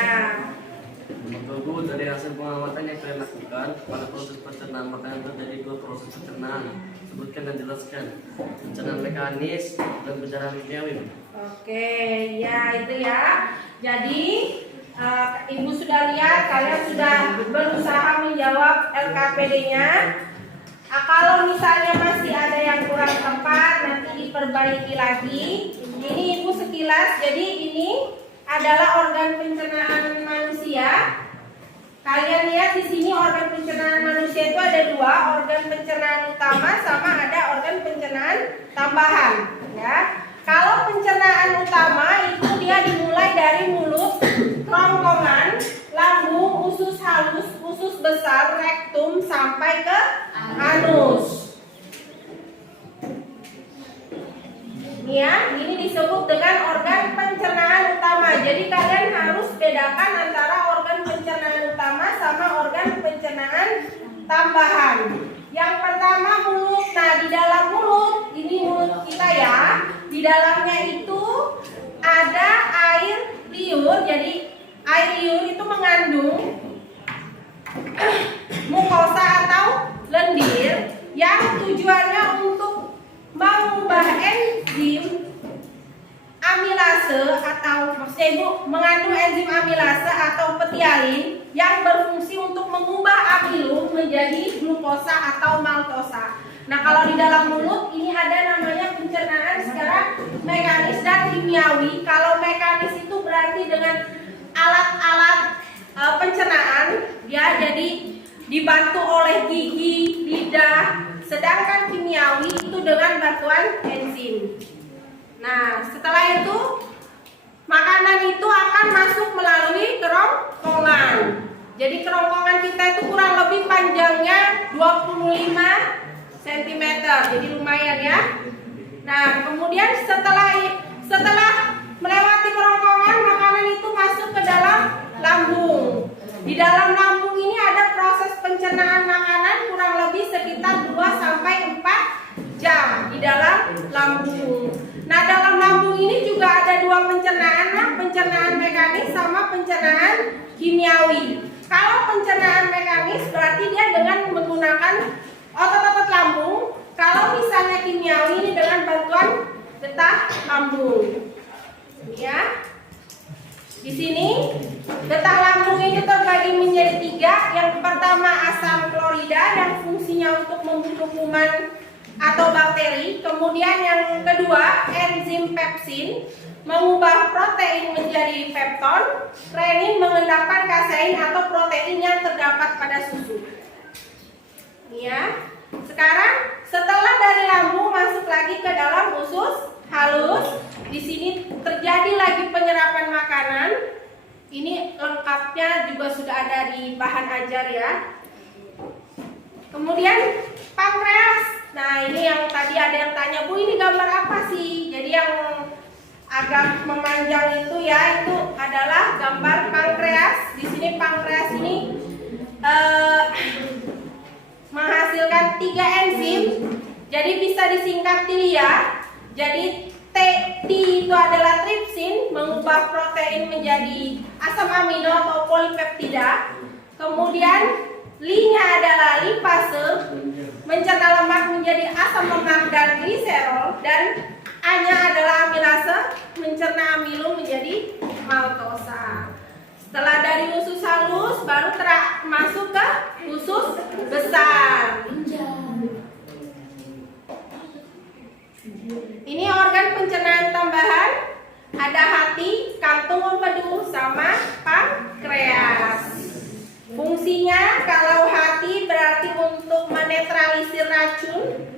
Nomor 2, dari hasil pengamatan yang saya lakukan, pada proses pencernaan makanan terjadi 2 proses pencernaan. Sebutkan dan jelaskan pencernaan mekanis dan pencernaan kimiawi. Oke, ya itu ya. Jadi Ibu sudah lihat, kalian sudah berusaha menjawab LKPD-nya. Kalau misalnya masih ada yang kurang tepat, nanti diperbaiki lagi. Ini Ibu sekilas. Jadi ini adalah organ pencernaan manusia. Kalian lihat di sini organ pencernaan manusia itu ada 2, organ pencernaan utama sama ada organ pencernaan tambahan. Ya, kalau pencernaan utama itu dia dimulai dari mulut, kerongkongan, lambung, usus halus, usus besar, rektum sampai ke anus. Ya, ini disebut dengan organ pencernaan utama. Jadi kalian harus bedakan antara organ pencernaan utama sama organ pencernaan tambahan. Yang pertama mulut. Nah, di dalam mulut, ini mulut kita ya. Di dalamnya itu ada air liur. Jadi air liur itu mengandung mukosa atau lendir yang tujuannya untuk mengubah enzim amilase atau maksudnya Ibu mengandung enzim amilase atau petialin yang berfungsi untuk mengubah amilum menjadi glukosa atau maltosa. Nah, kalau di dalam mulut ini ada namanya pencernaan secara mekanis dan kimiawi. Kalau mekanis itu berarti dengan alat-alat pencernaan ya, jadi dibantu oleh gigi, lidah. Sedangkan kimiawi itu dengan bantuan enzim. Nah, setelah itu makanan itu akan masuk melalui kerongkongan. Jadi kerongkongan kita itu kurang lebih panjangnya 25 cm. Jadi lumayan ya. Nah, kemudian setelah melewati kerongkongan, makanan itu masuk ke dalam lambung. Di dalam lambung ini ada proses pencernaan makanan kurang lebih sekitar 2-4 jam di dalam lambung. Nah, dalam lambung ini juga ada 2 pencernaan, pencernaan mekanis sama pencernaan kimiawi. Kalau pencernaan mekanis berarti dia dengan menggunakan otot-otot lambung. Kalau misalnya kimiawi ini dengan bantuan getah lambung. Ya. Di sini getah lambung itu terbagi menjadi 3. Yang pertama asam klorida yang fungsinya untuk membunuh kuman atau bakteri. Kemudian yang kedua enzim pepsin mengubah protein menjadi pepton. Renin mengendapkan kasein atau protein yang terdapat pada susu. Ya. Sekarang setelah dari lambung masuk lagi ke dalam usus halus. Di sini terjadi lagi penyerapan makanan. Ini lengkapnya juga sudah ada di bahan ajar ya. Kemudian pankreas. Nah, ini yang tadi ada yang tanya, Bu, ini gambar apa sih? Jadi yang agak memanjang itu ya, itu adalah gambar pankreas. Di sini pankreas ini menghasilkan 3 enzim. Jadi bisa disingkat TILIA. Jadi T itu adalah tripsin, mengubah protein menjadi asam amino atau polipeptida. Kemudian Li-nya adalah lipase, mencerna lemak menjadi asam lemak dan gliserol. Dan A-nya adalah amilase, mencerna amilo menjadi maltosa. Setelah dari usus halus, baru masuk ke usus besar. Ini organ pencernaan tambahan, ada hati, kantung empedu, sama pankreas. Fungsinya kalau hati berarti untuk menetralisir racun,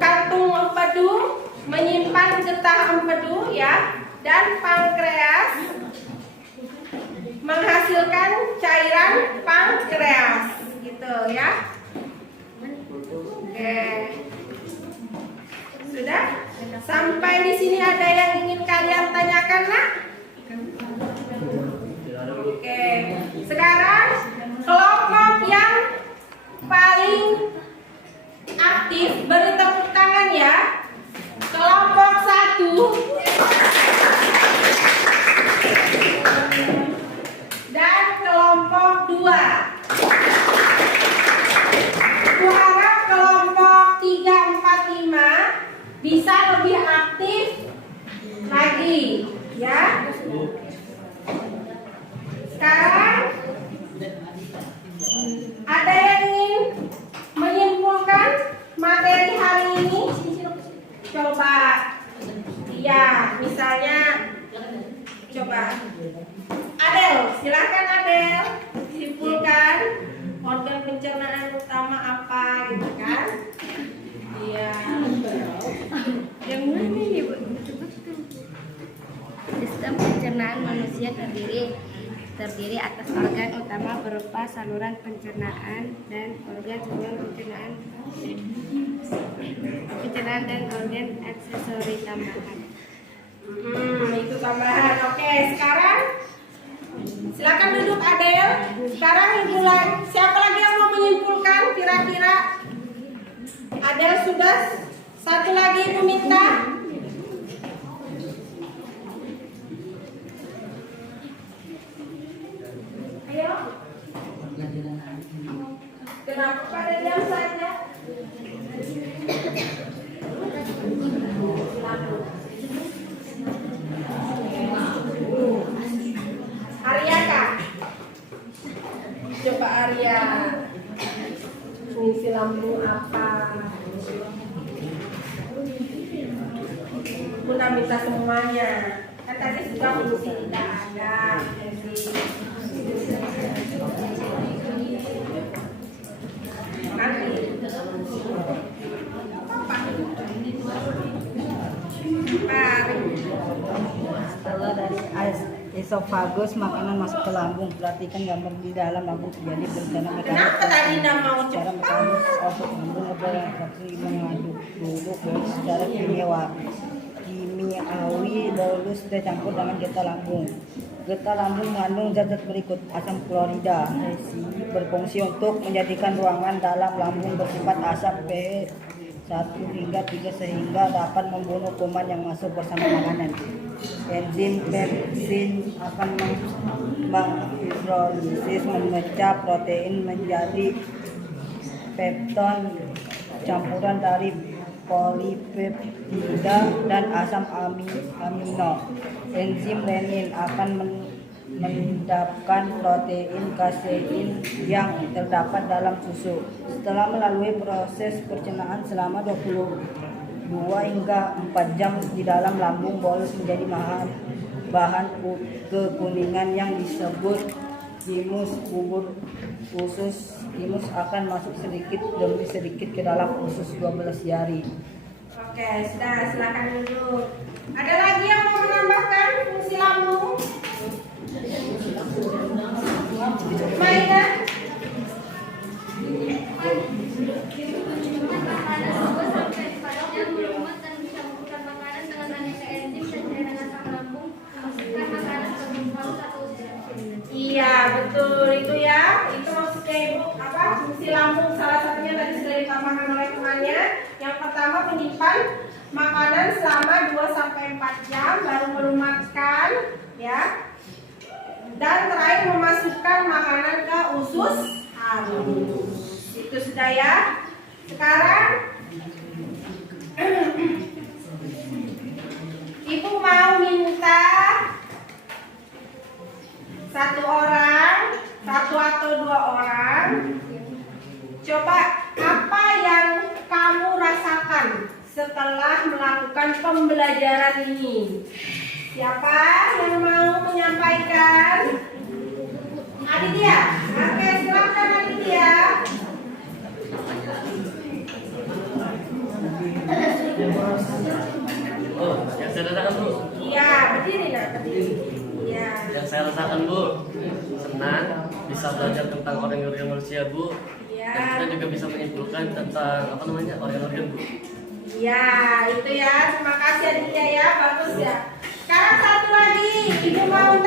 kantung empedu menyimpan getah empedu ya, dan pankreas menghasilkan cairan pankreas gitu ya. Oke. Sudah? Sampai di sini ada yang ingin kalian tanyakan, Nak? Oke. Sekarang kelompok yang paling aktif beri tepuk tangan ya. Kelompok 1 dan kelompok 2. Aku harap kelompok 3, 4, 5 bisa lebih aktif lagi ya. Sekarang ada yang ingin menyimpulkan materi hari ini? Coba ya, misalnya coba Adel, silakan Adel, simpulkan organ pencernaan utama apa gitu kan? Iya. Yang mana ini, Bu? Sistem pencernaan manusia terdiri atas organ utama berupa saluran pencernaan dan organ pencernaan dan organ aksesori tambahan. Itu tambahan. Oke, sekarang silakan duduk Adel. Sekarang mulai. Siapa lagi yang mau menyimpulkan kira-kira? Adel sudah. Satu lagi Ibu minta. Ayo. Kenapa pada diam saja? Arya Kak. Coba Arya. Fungsi lambung apa? Bunda minta semuanya. Kan tadi sudah fungsi tidak ada. Setelah dari esofagus makanan masuk ke lambung, perhatikan gambar di dalam lambung terjadi berencana Kenapa tadi tidak mau secara mekanis otot lambung operasi mengaduk duduk bolus secara kimiawi bolus tercampur dengan getah lambung. Getah lambung mengandung zat-zat berikut: asam klorida berfungsi untuk menjadikan ruangan dalam lambung bersifat asam pH 1 hingga 3 sehingga dapat membunuh kuman yang masuk bersama makanan. Enzim pepsin akan menghidrolisis memecah protein menjadi pepton campuran dari polipeptida dan asam amino. Enzim renin akan mengendapkan protein kasein yang terdapat dalam susu. Setelah melalui proses pencernaan selama 22 hingga 4 jam di dalam lambung, bolus menjadi bahan kekuningan yang disebut timus. Bubur usus timus akan masuk sedikit demi sedikit ke dalam usus 12 jari. Oke, sudah, silakan dulu. Ada lagi yang mau menambahkan fungsi lambung? Mainan? Iya, betul itu ya. Itu maksudnya Ibu apa? Fungsi lambung salah satunya tadi sudah ditambahkan oleh temannya. Yang pertama menyimpan makanan selama 2 sampai 4 jam baru melumatkan ya. Dan terakhir memasukkan makanan ke usus halus. Itu sudah ya. Sekarang Ibu mau minta satu atau 2 orang, coba apa yang kamu rasakan setelah melakukan pembelajaran ini? Siapa yang mau menyampaikan? Aditya, oke, silakan Aditya. Oh, yang saya rasakan Bu. Iya, berdiri nak, berdiri. Iya. Yang saya rasakan Bu, senang bisa belajar tentang organ-organ manusia Bu. Iya. Dan kita juga bisa menyimpulkan tentang apa namanya organ-organ Bu. Iya, itu ya. Terima kasih Aditya ya, bagus ya. Sekarang satu lagi, Ibu mau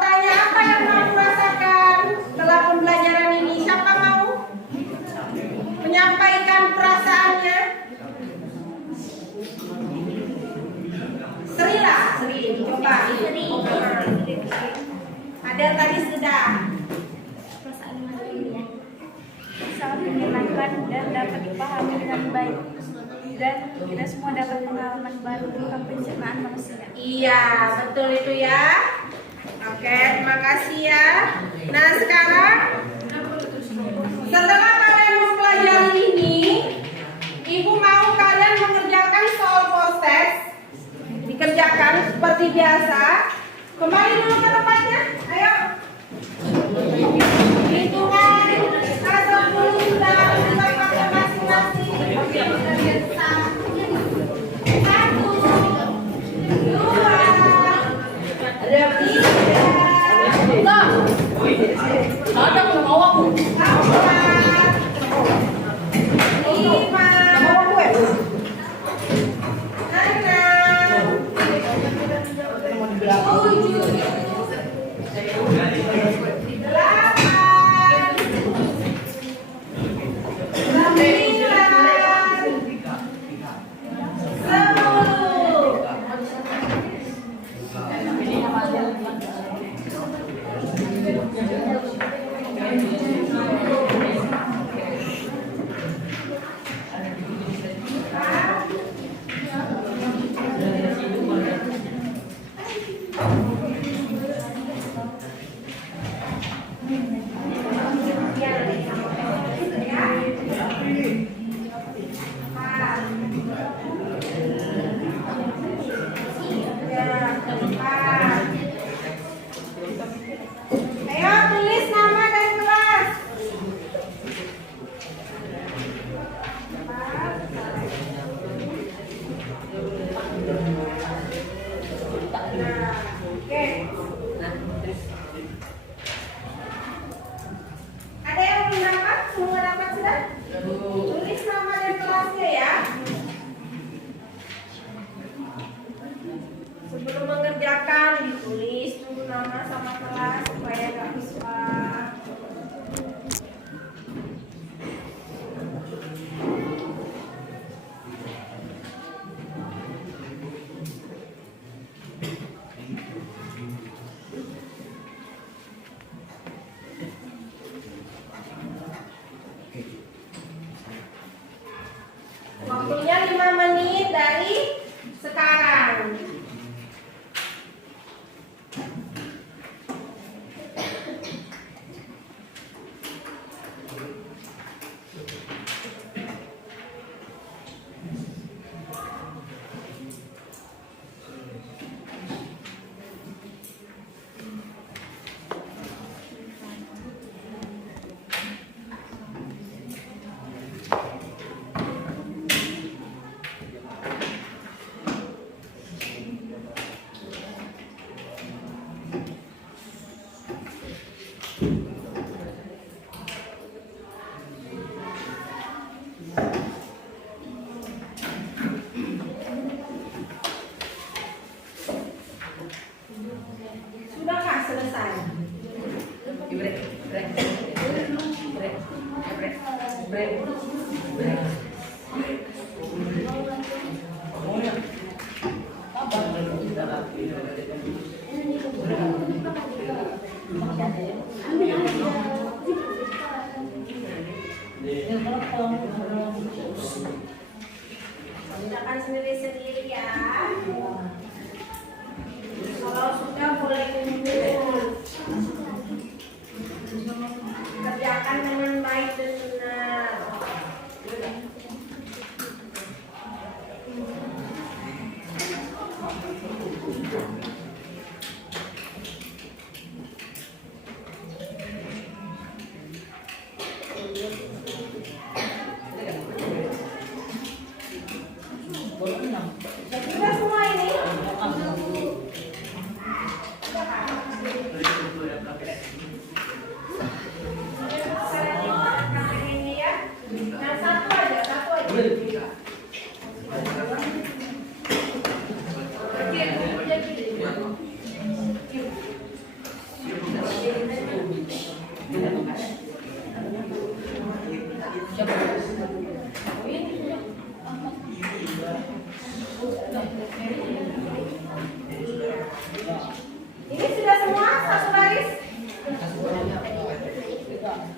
tanya apa yang kamu rasakan setelah pembelajaran ini? Siapa mau menyampaikan perasaannya? Sri lah, Sri, coba. Ada tadi sudah. Perasaan ini ya sangat menyenangkan dan dapat dipahami dengan baik, dan kita semua dapat pengalaman baru tentang pencernaan manusia. Iya, betul itu ya. Oke, terima kasih ya. Nah, sekarang setelah kalian mempelajari ini, Ibu mau kalian mengerjakan soal post test. Dikerjakan seperti biasa. Kembali dulu ke tempatnya. Ayo. Hitungan 10 sudah tempat masing-masing. Oke, kita lihat 1, 2, 3, Ada mau aku. 4, 5, 7, 8, 9, 10.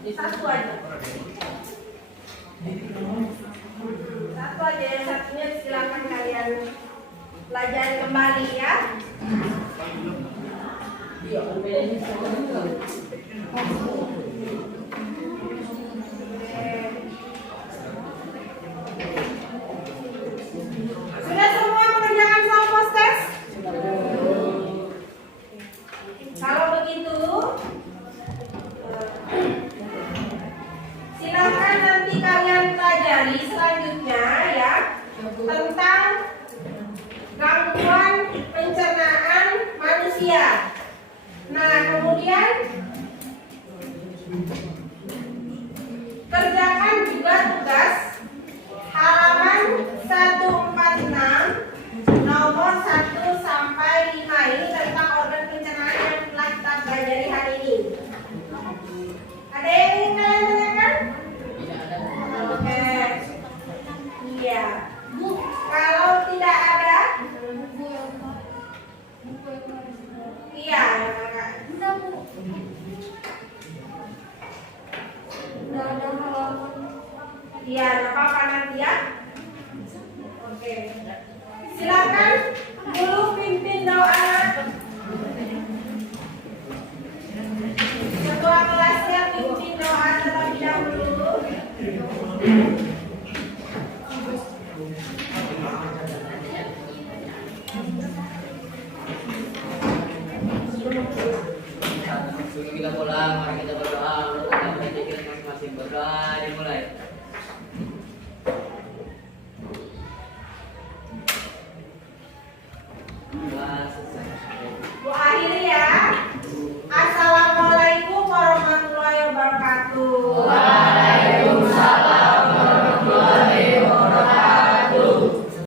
Satu aja. Satu aja, yang satunya silakan kalian pelajari kembali ya. Sudah semua mengerjakan self test? Kalau begitu, silakan nanti kalian pelajari selanjutnya ya tentang gangguan pencernaan manusia. Nah, kemudian kerjakan juga tugas halaman 146 nomor 1 sampai 5 ini tentang organ pencernaan yang telah kita pelajari hari ini. Ada yang ingin kalian tanyakan? Oke. Iya. Kalau tidak ada, iya. Iya, nggak apa-apa nanti ya. Oke. Silakan dulu pimpin doa. Ketua kelasnya pimpin doa terlebih dahulu. Sebelum kita pulang, mari kita berdoa untuk kita masing-masing. Berdoa dimulai.